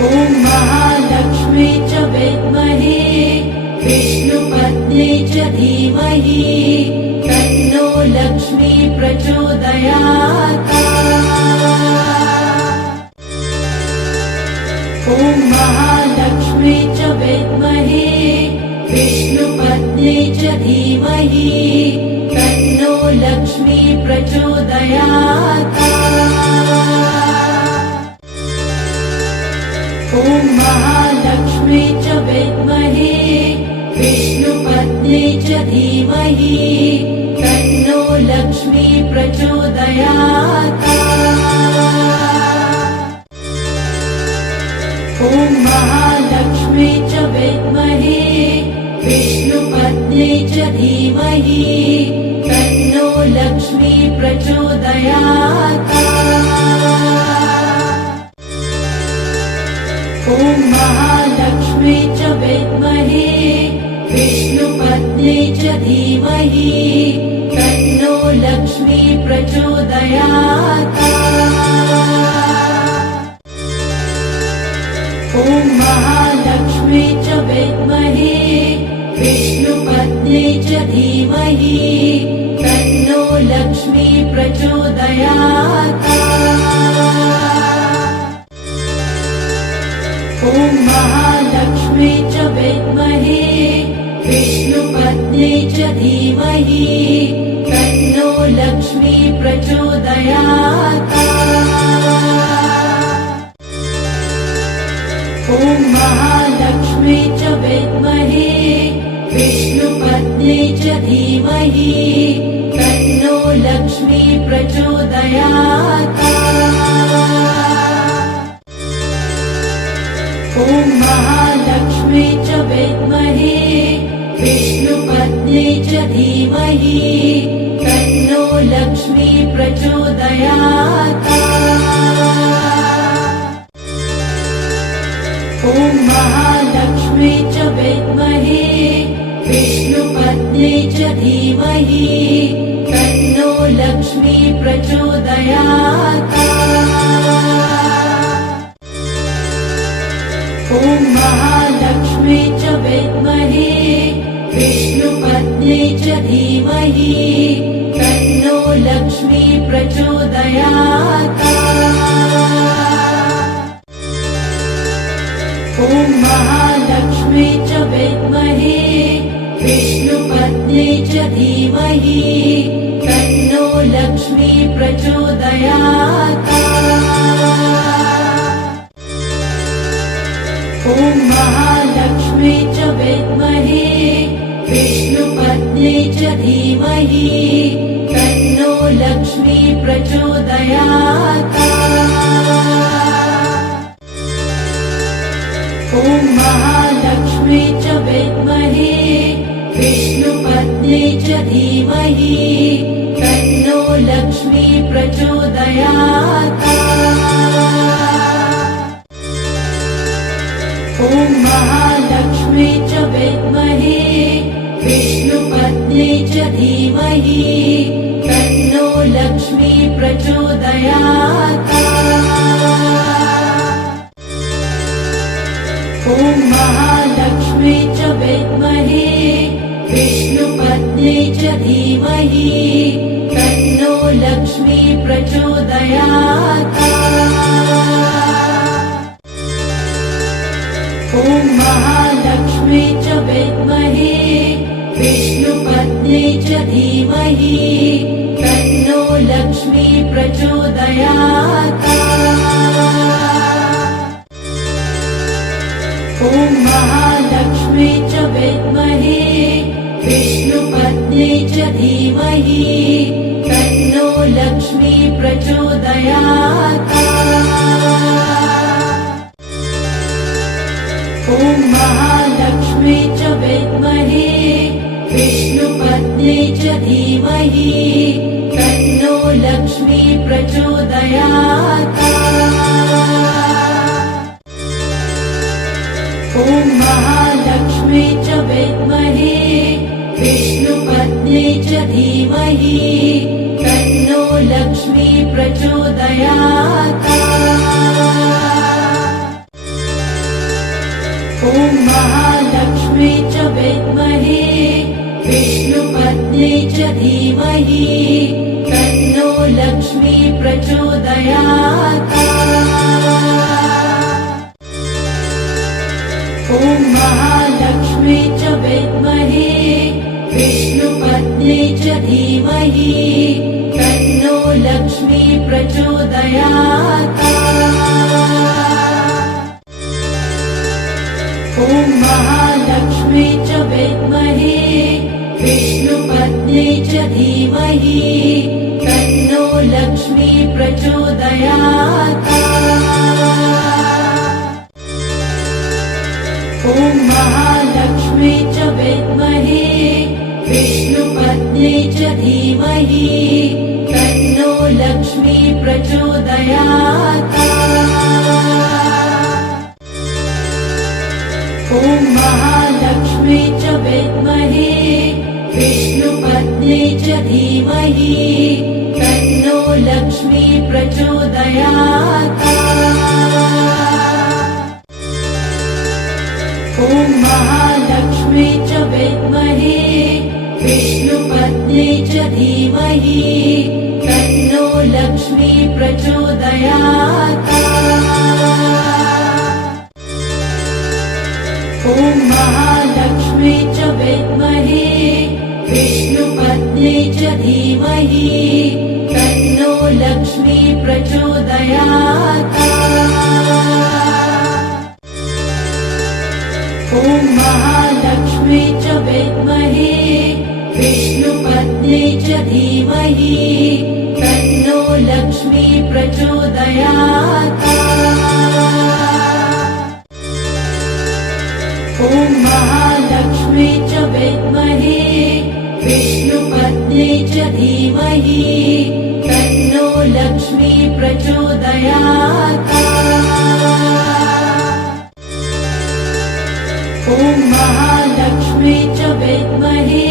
ॐ महालक्ष्मी च विद्महे विष्णुपत्न्यै च धीमहि तन्नो लक्ष्मी प्रचोदयात्। ॐ महालक्ष्मी च विद्महे विष्णुपत्न्यै च धीमहि तन्नो लक्ष्मी प्रचोदयात्। ॐ महालक्ष्मी च विद्महे विष्णुपत्न्यै च धीमहि तन्नो लक्ष्मी प्रचोदयात्। ॐ महालक्ष्मी च विद्महे विष्णुपत्न्यै च धीमहि तन्नो लक्ष्मी प्रचोदयात्। ॐ महालक्ष्मी च विद्महे विष्णुपत्न्यै च धीमहि तन्नो लक्ष्मी प्रचोदयात्। ॐ महालक्ष्मी च विद्महे विष्णुपत्न्यै च धीमहि तन्नो लक्ष्मी प्रचोदयात्। ॐ महालक्ष्मी च विद्महे विष्णुपत्न्यै च धीमहि तन्नो लक्ष्मी प्रचोदयात्। ॐ महालक्ष्मी च विद्महे विष्णुपत्न्यै च धीमहि तन्नो लक्ष्मी प्रचोदयात्। ॐ महालक्ष्मी च विद्महे विष्णुपत्न्यै च धीमहि तन्नो लक्ष्मी प्रचोदयात्। ॐ महालक्ष्मी च विद्महे विष्णुपत्न्यै च धीमहि तन्नो लक्ष्मी प्रचोदयात्। ॐ महालक्ष्मी च विद्महे विष्णुपत्न्यै च धीमहि तन्नो लक्ष्मी प्रचोदयात्। ॐ महालक्ष्मी च विद्महे विष्णुपत्न्यै च धीमहि तन्नो लक्ष्मी प्रचोदयात्। ॐ महालक्ष्मी च विद्महे विष्णुपत्न्यै च धीमहि तन्नो लक्ष्मी प्रचोदयात्। ॐ महालक्ष्मी च विद्महे विष्णुपत्न्यै च धीमहि तन्नो लक्ष्मी प्रचोदयात्। ॐ महालक्ष्मी च विद्महे विष्णुपत्न्यै च धीमहि तन्नो लक्ष्मी प्रचोदयात्। ॐ महालक्ष्मी च विद्महे विष्णुपत्न्यै च धीमहि तन्नो लक्ष्मी प्रचोदयात्। ॐ महालक्ष्मी च विद्महे विष्णुपत्न्यै च धीमहि तन्नो लक्ष्मी प्रचोदयात्। ॐ महालक्ष्मी च विद्महे विष्णुपत्न्यै च धीमहि तन्नो लक्ष्मी प्रचोदयात्। ॐ महालक्ष्मी च विद्महे विष्णुपत्न्यै च धीमहि तन्नो लक्ष्मी प्रचोदयात्। ॐ महालक्ष्मी च विद्महे विष्णुपत्न्यै च धीमहि तन्नो लक्ष्मी प्रचोदयात्। विद्महे विष्णुपत्न्यै च धीमहि तन्नो लक्ष्मी प्रचोदयात्। ॐ महालक्ष्मी च विद्महे विष्णुपत्न्यै च धीमहि तन्नो लक्ष्मी प्रचोदयात्। ॐ महालक्ष्मी च विद्महे विष्णुपत्न्यै च धीमहि तन्नो लक्ष्मी प्रचोदयात्। ॐ महालक्ष्मी च विद्महे विष्णुपत्न्यै च धीमहि तन्नो लक्ष्मी प्रचोदयात्। ॐ महालक्ष्मी च विद्महे विष्णुपत्न्यै च धीमहि तन्नो लक्ष्मी प्रचोदयात्। ॐ महालक्ष्मी च विद्महे विष्णुपत्न्यै च धीमहि तन्नो लक्ष्मी प्रचोदयात्। ॐ महालक्ष्मी च विद्महे विष्णुपत्न्यै च धीमहि तन्नो लक्ष्मी प्रचोदयात्। ॐ महालक्ष्मी च विद्महे विष्णुपत्न्यै च धीमहि तन्नो लक्ष्मी प्रचोदयात्। ॐ महालक्ष्मी च विद्महे विष्णुपत्न्यै च धीमहि तन्नो लक्ष्मी प्रचोदयात्। ॐ महालक्ष्मी च विद्महे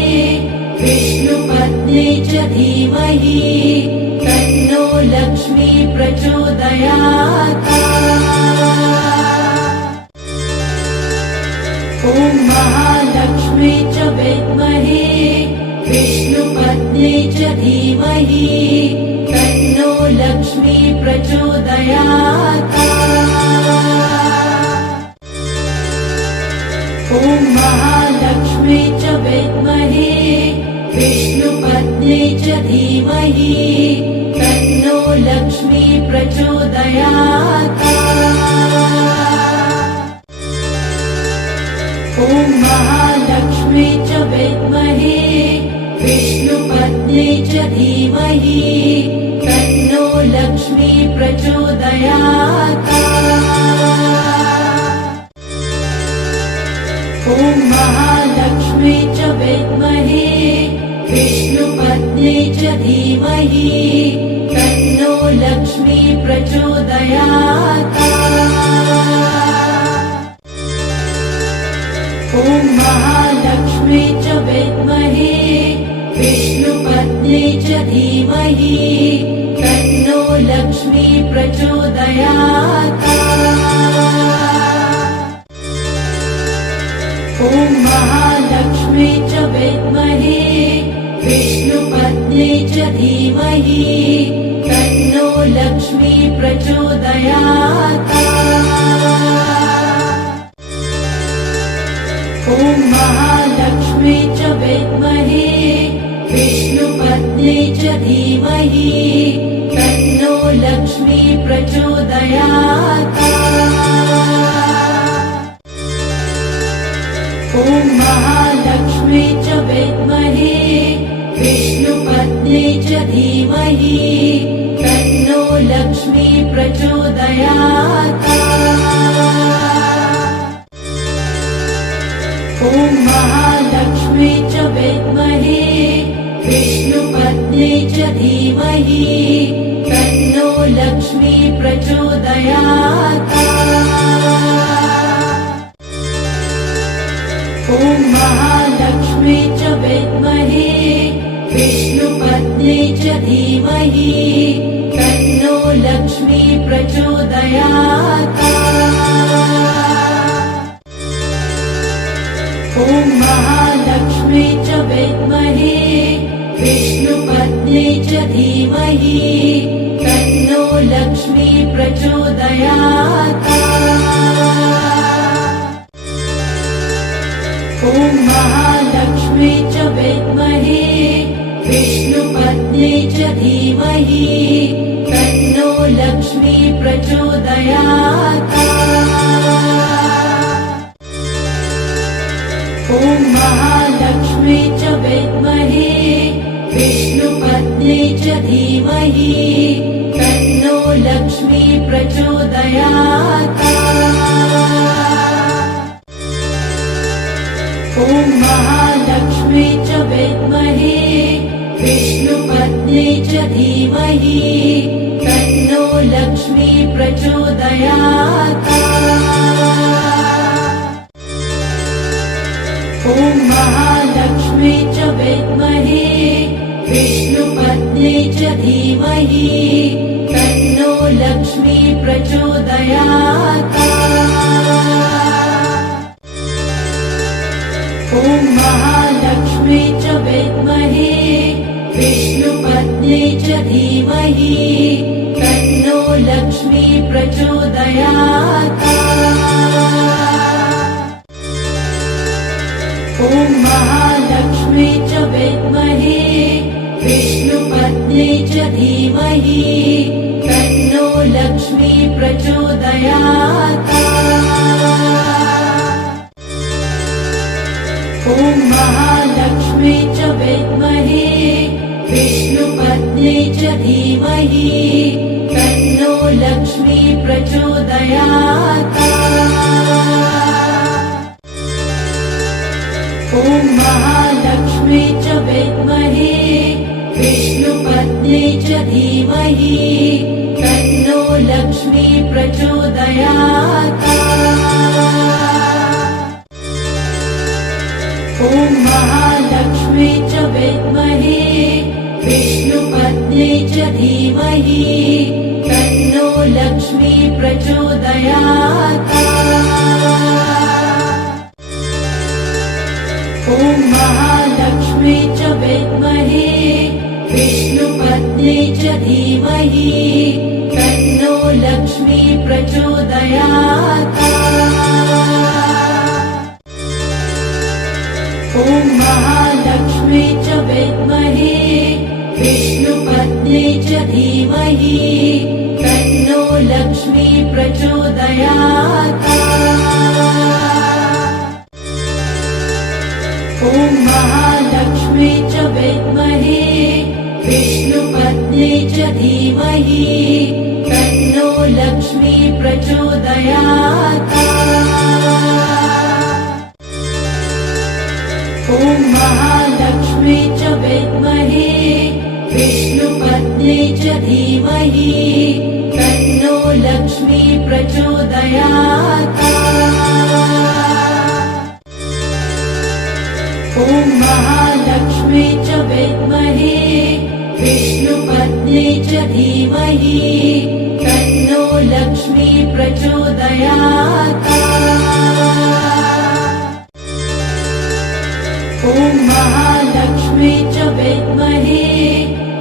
विष्णुपत्न्यै च धीमहि तन्नो लक्ष्मी प्रचोदयात्। ॐ महालक्ष्मी च विद्महे विष्णुपत्न्यै च धीमहि तन्नो लक्ष्मी प्रचोदयात्। ॐ महालक्ष्मी च विद्महे विष्णुपत्न्यै च धीमहि तन्नो लक्ष्मी प्रचोदयात्। ॐ महालक्ष्मी च विद्महे विष्णुपत्न्यै च धीमहि तन्नो लक्ष्मी प्रचोदयात्। ॐ महालक्ष्मी च विद्महे विष्णुपत्न्यै च धीमहि तन्नो लक्ष्मी प्रचोदयात्। ॐ महालक्ष्मी च विद्महे विष्णुपत्न्यै च धीमहि तन्नो लक्ष्मी प्रचोदयात्। ॐ महालक्ष्मी च विद्महे विष्णुपत्न्यै च धीमहि तन्नो लक्ष्मी प्रचोदयात्। ॐ महालक्ष्मी च विद्महे विष्णुपत्न्यै च धीमहि तन्नो लक्ष्मी प्रचोदयात्। ॐ महालक्ष्मी च विद्महे विष्णुपत्न्यै च धीमहि तन्नो लक्ष्मी प्रचोदयात्। ॐ महालक्ष्मी च विद्महे विष्णुपत्न्यै च धीमहि तन्नो लक्ष्मी प्रचोदयात्। ॐ महालक्ष्मी च विद्महे विष्णुपत्न्यै च धीमहि तन्नो लक्ष्मी प्रचोदयात्। प्रचोदयात्। ॐ महालक्ष्मी च विद्महे विष्णुपत्न्यै च धीमहि तन्नो लक्ष्मी प्रचोदयात्। ॐ महालक्ष्मी च विद्महे विष्णुपत्न्यै च धीमहि तन्नो लक्ष्मी प्रचोदयात्। ॐ महालक्ष्मी च विद्महे विष्णुपत्न्यै च धीमहि तन्नो लक्ष्मी प्रचोदयात्। ॐ महालक्ष्मी च विद्महे विष्णुपत्न्यै च धीमहि तन्नो लक्ष्मी प्रचोदयात्। ॐ महालक्ष्मी च विद्महे विष्णुपत्न्यै च धीमहि तन्नो लक्ष्मी प्रचोदयात्। ॐ महालक्ष्मी च विद्महे विष्णुपत्न्यै च धीमहि तन्नो लक्ष्मी प्रचोदयात्। ॐ महालक्ष्मी च विद्महे विष्णुपत्न्यै च धीमहि तन्नो लक्ष्मी प्रचोदयात्। ॐ महालक्ष्मी च विद्महे विष्णुपत्न्यै च धीमहि तन्नो लक्ष्मी प्रचोदयात्। ॐ महालक्ष्मी च विद्महे विष्णुपत्न्यै च धीमहि तन्नो लक्ष्मी प्रचोदयात्। ॐ महालक्ष्मी च विद्महे विष्णुपत्न्यै च धीमहि तन्नो लक्ष्मी प्रचोदयात्। ॐ महालक्ष्मी च विद्महे विष्णुपत्न्यै च धीमहि तन्नो लक्ष्मी प्रचोदयात्। ॐ महालक्ष्मी च विद्महे विष्णुपत्न्यै च धीमहि तन्नो लक्ष्मी प्रचोदयात्। ॐ महालक्ष्मी च विद्महे विष्णुपत्न्यै च धीमहि तन्नो लक्ष्मी प्रचोदयात्। ॐ महालक्ष्मी च विद्महे विष्णुपत्न्यै च धीमहि तन्नो लक्ष्मी प्रचोदयात्। ॐ महालक्ष्मी च विद्महे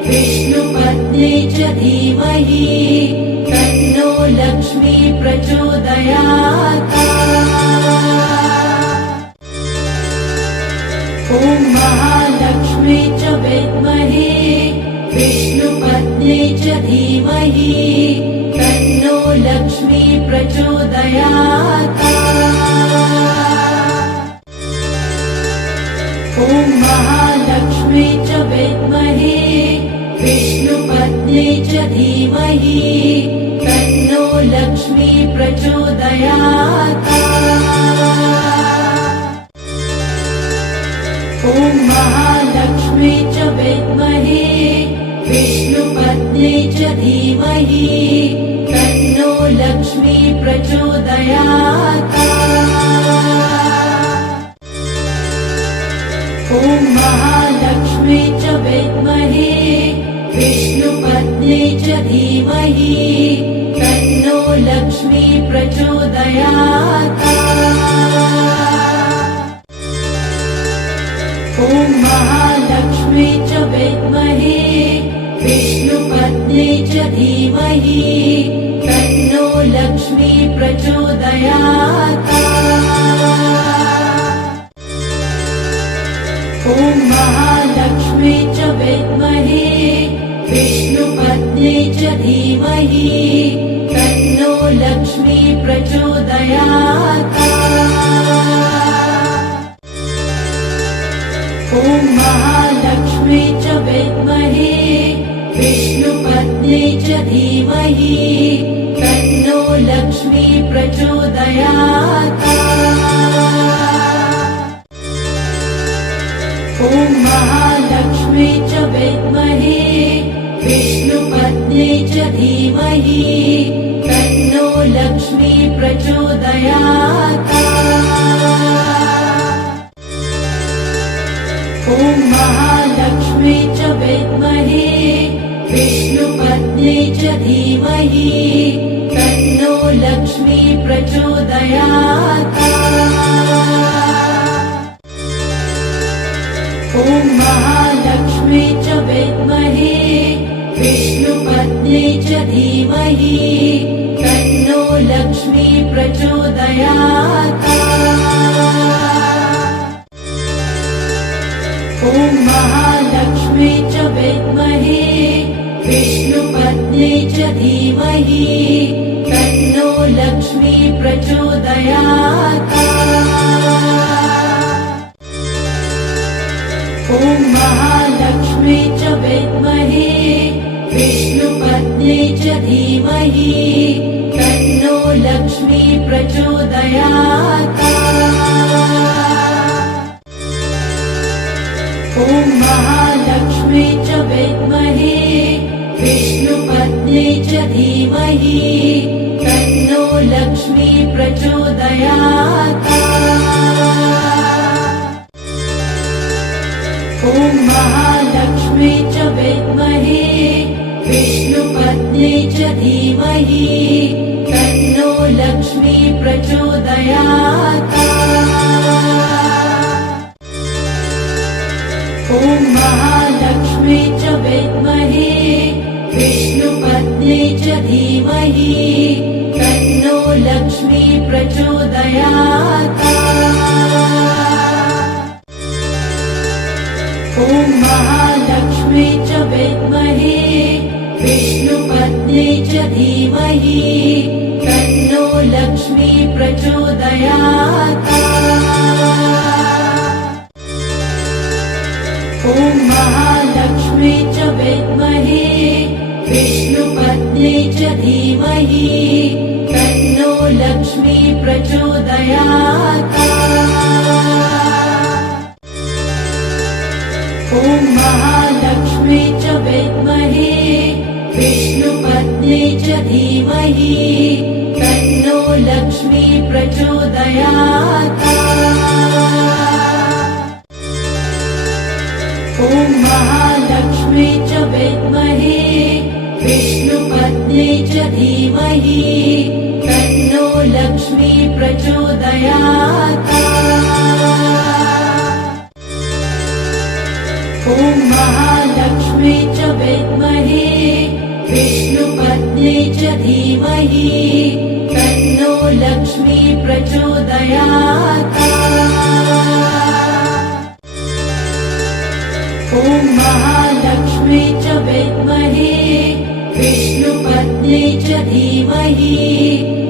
विष्णुपत्न्यै च धीमहि तन्नो लक्ष्मी प्रचोदयात्। ॐ महालक्ष्मी च विद्महे विष्णुपत्न्यै च धीमहि तन्नो लक्ष्मी प्रचोदयात्। ॐ महालक्ष्मी च विद्महे विष्णुपत्न्यै च धीमहि तन्नो लक्ष्मी प्रचोदयात्। ॐ महालक्ष्मी च विद्महे विष्णुपत्न्यै च धीमहि तन्नो लक्ष्मी प्रचोदयात्। ॐ महालक्ष्मी च विद्महे विष्णुपत्न्यै च धीमहि तन्नो लक्ष्मी प्रचोदयात्। ॐ महालक्ष्मी च विद्महे विष्णुपत्न्यै च धीमहि तन्नो लक्ष्मी प्रचोदयात्। ॐ महालक्ष्मी च विद्महे विष्णुपत्न्यै च धीमहि तन्नो लक्ष्मी प्रचोदयात्। ॐ महालक्ष्मी च विद्महे विष्णुपत्न्यै च धीमहि तन्नो लक्ष्मी प्रचोदयात्। ॐ महालक्ष्मी च विद्महे विष्णुपत्न्यै च धीमहि तन्नो लक्ष्मी प्रचोदयात्। ॐ महालक्ष्मी च विद्महे विष्णुपत्न्यै च धीमहि तन्नो लक्ष्मी प्रचोदयात्। ॐ महालक्ष्मी च विद्महे विष्णुपत्न्यै च धीमहि तन्नो लक्ष्मी प्रचोदयात्। ॐ महालक्ष्मी च विद्महे विष्णुपत्न्यै च धीमहि तन्नो लक्ष्मी प्रचोदयात्। ॐ महालक्ष्मी च विद्महे विष्णुपत्न्यै च धीमहि तन्नो लक्ष्मी प्रचोदयात्। ॐ महालक्ष्मी च विद्महे विष्णुपत्न्यै च धीमहि तन्नो लक्ष्मी प्रचोदयात्। ॐ महालक्ष्मी च विद्महे विष्णुपत्न्यै च धीमहि तन्नो लक्ष्मी प्रचोदयात्। ॐ महालक्ष्मी च विद्महे विष्णुपत्न्यै च धीमहि तन्नो लक्ष्मी प्रचोदयात्। ॐ महालक्ष्मी च विद्महे विष्णुपत्न्यै च धीमहि तन्नो लक्ष्मी प्रचोदयात्। ॐ महालक्ष्मी च विद्महे विष्णुपत्न्यै च धीमहि तन्नो लक्ष्मी प्रचोदयात्। ॐ महालक्ष्मी च विद्महे विष्णुपत्न्यै च धीमहि तन्नो लक्ष्मी प्रचोदयात्। ॐ महालक्ष्मी च विद्महे विष्णुपत्न्यै च धीमहि तन्नो लक्ष्मी प्रचोदयात्। ॐ महालक्ष्मी च विद्महे विष्णुपत्न्यै च धीमहि तन्नो लक्ष्मी प्रचोदयात्। ॐ महालक्ष्मी च विद्महे विष्णुपत्न्यै च धीमहि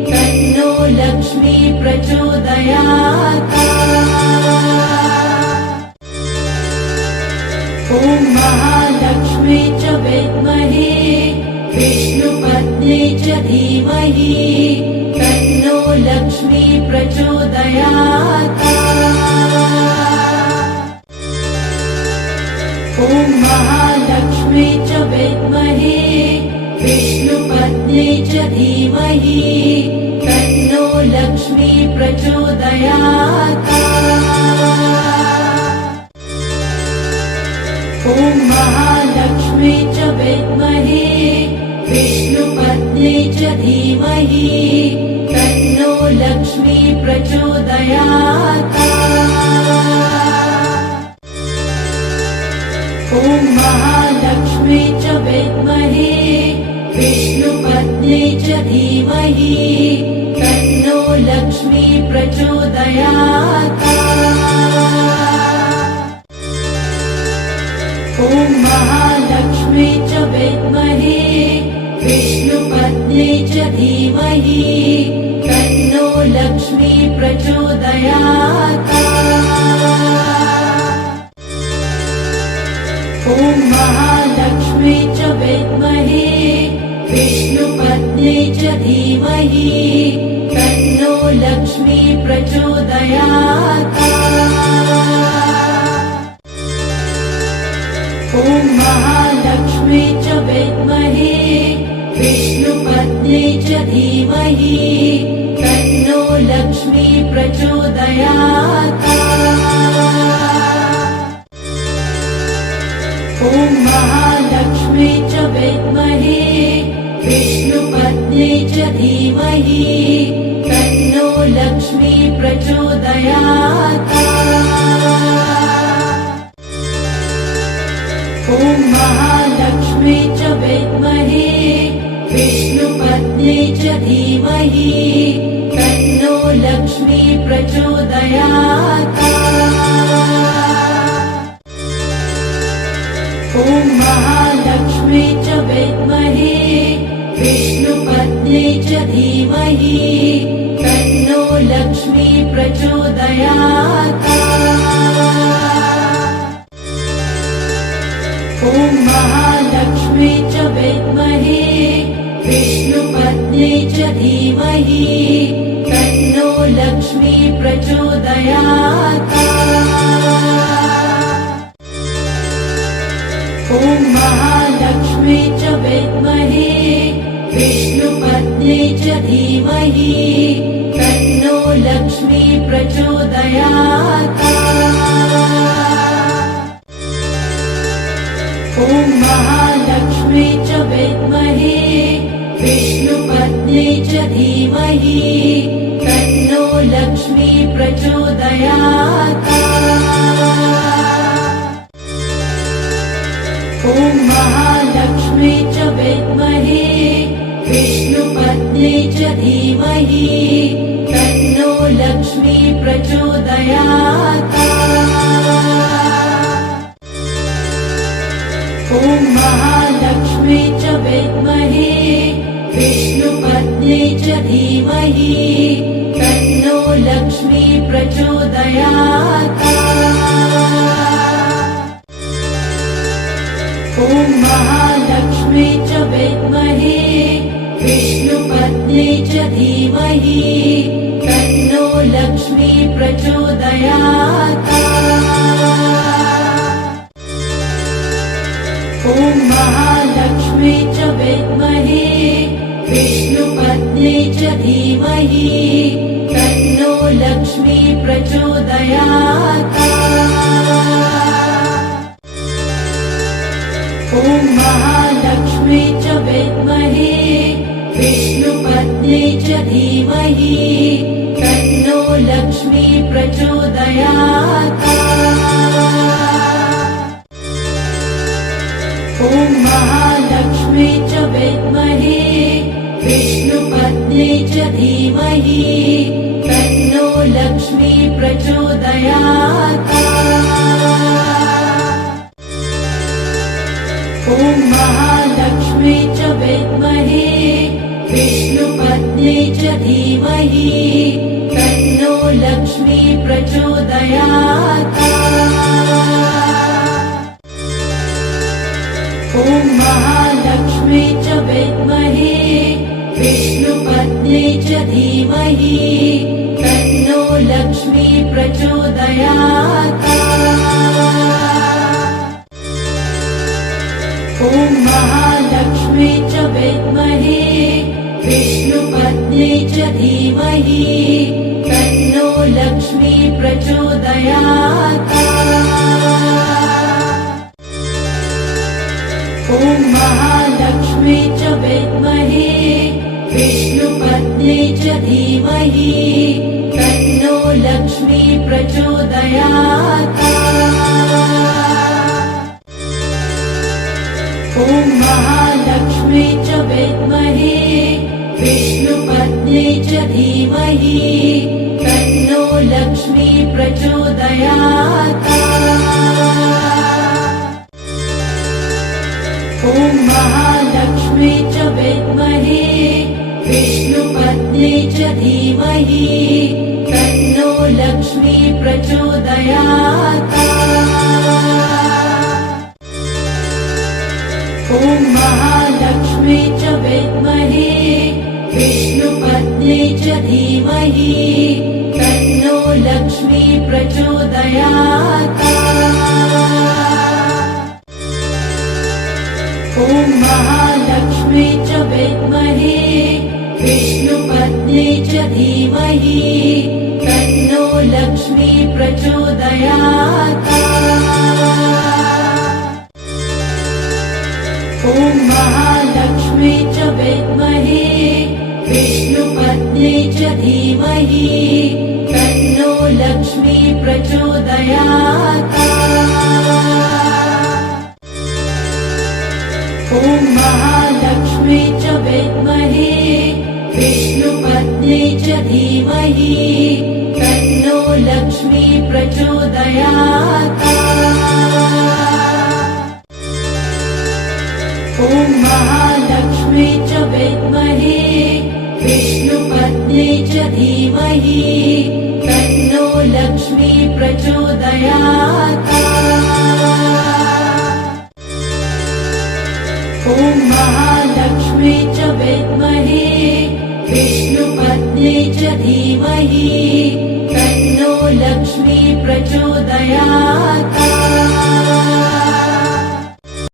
तन्नो लक्ष्मी प्रचोदयात्। ॐ महालक्ष्मी च विद्महे विष्णुपत्न्यै च धीमहि तन्नो लक्ष्मी प्रचोदयात्। ॐ महालक्ष्मी च विद्महे विष्णुपत्न्यै च धीमहि तन्नो लक्ष्मी प्रचोदयात्। ॐ महालक्ष्मी च विद्महे विष्णुपत्न्यै च धीमहि तन्नो लक्ष्मी प्रचोदयात्। ॐ महालक्ष्मी च विद्महे विष्णुपत्न्यै च धीमहि प्रचोदयात्। ॐ महालक्ष्मी च विद्महे विष्णुपत्न्यै च धीमहि तन्नो लक्ष्मी प्रचोदयात्। ॐ महालक्ष्मी च विद्महे विष्णुपत्न्यै च धीमहि तन्नो लक्ष्मी प्रचोदयात्। ॐ महालक्ष्मी च विद्महे विष्णुपत्न्यै च धीमहि तन्नो लक्ष्मी प्रचोदयात्। ॐ महालक्ष्मी च विद्महे विष्णुपत्न्यै च धीमहि तन्नो लक्ष्मी प्रचोदयात्। ॐ महालक्ष्मी च विद्महे विष्णुपत्न्यै च धीमहि तन्नो लक्ष्मी प्रचोदयात्। ॐ महालक्ष्मी च विद्महे विष्णुपत्न्यै च धीमहि तन्नो लक्ष्मी प्रचोदयात्। ॐ महालक्ष्मी च विद्महे विष्णुपत्न्यै च धीमहि तन्नो लक्ष्मी प्रचोदयात्। ॐ महालक्ष्मी च विद्महे विष्णुपत्न्यै च धीमहि तन्नो लक्ष्मी प्रचोदयात्। ॐ महालक्ष्मी च विद्महे विष्णुपत्न्यै च धीमहि तन्नो लक्ष्मी प्रचोदयात्। ॐ महालक्ष्मी च विद्महे विष्णुपत्न्यै च धीमहि तन्नो लक्ष्मी प्रचोदयात्। ॐ महालक्ष्मी च विद्महे विष्णुपत्न्यै च धीमहि तन्नो लक्ष्मी प्रचोदयात्। ॐ महालक्ष्मी च विद्महे विष्णुपत्न्यै च धीमहि तन्नो लक्ष्मी प्रचोदयात्। ॐ महालक्ष्मी च विद्महे विष्णुपत्न्यै च धीमहि तन्नो लक्ष्मी प्रचोदयात्। ॐ महालक्ष्मी च विद्महे विष्णुपत्न्यै च धीमहि तन्नो लक्ष्मी प्रचोदयात्। ॐ महालक्ष्मी च विद्महे विष्णुपत्न्यै च धीमहि तन्नो लक्ष्मी प्रचोदयात्। ॐ महालक्ष्मी च विद्महे विष्णुपत्न्यै च धीमहि तन्नो लक्ष्मी प्रचोदयात्। ॐ महालक्ष्मी च विद्महे विष्णुपत्न्यै च धीमहि तन्नो लक्ष्मी प्रचोदयात्। ॐ महालक्ष्मी च विद्महे विष्णुपत्न्यै च धीमहि तन्नो लक्ष्मी प्रचोदयात्। ॐ महालक्ष्मी च विद्महे विष्णुपत्न्यै च धीमहि तन्नो लक्ष्मी प्रचोदयात्। ॐ महालक्ष्मी च विद्महे विष्णुपत्न्यै च धीमहि तन्नो प्रचोदयात् ॐ महालक्ष्मी च विद्महे विष्णुपत्नी च धीमहि तन्नो लक्ष्मी प्रचोदयात् ॐ महालक्ष्मी च विद्महे विष्णुपत्नी च धीमहि तन्नो लक्ष्मी प्रचोदयात् ॐ महालक्ष्मी च विद्महे विष्णुपत्नी च धीमहि तन्नो लक्ष्मी प्रचोदयात् ॐ महालक्ष्मी च विद्महे विष्णुपत्नी च धीमहि तन्नो लक्ष्मी प्रचोदयात् ॐ महालक्ष्मी च विद्महे विष्णुपत्नी च धीमहि तन्नो लक्ष्मी प्रचोदयात् ॐ महालक्ष्मी च विद्महे विष्णुपत्नी च धीमहि तन्नो लक्ष्मी प्रचोदयात् ॐ महालक्ष्मी च विद्महे विष्णुपत्नी च धीमहि तन्नो लक्ष्मी प्रचोदयात्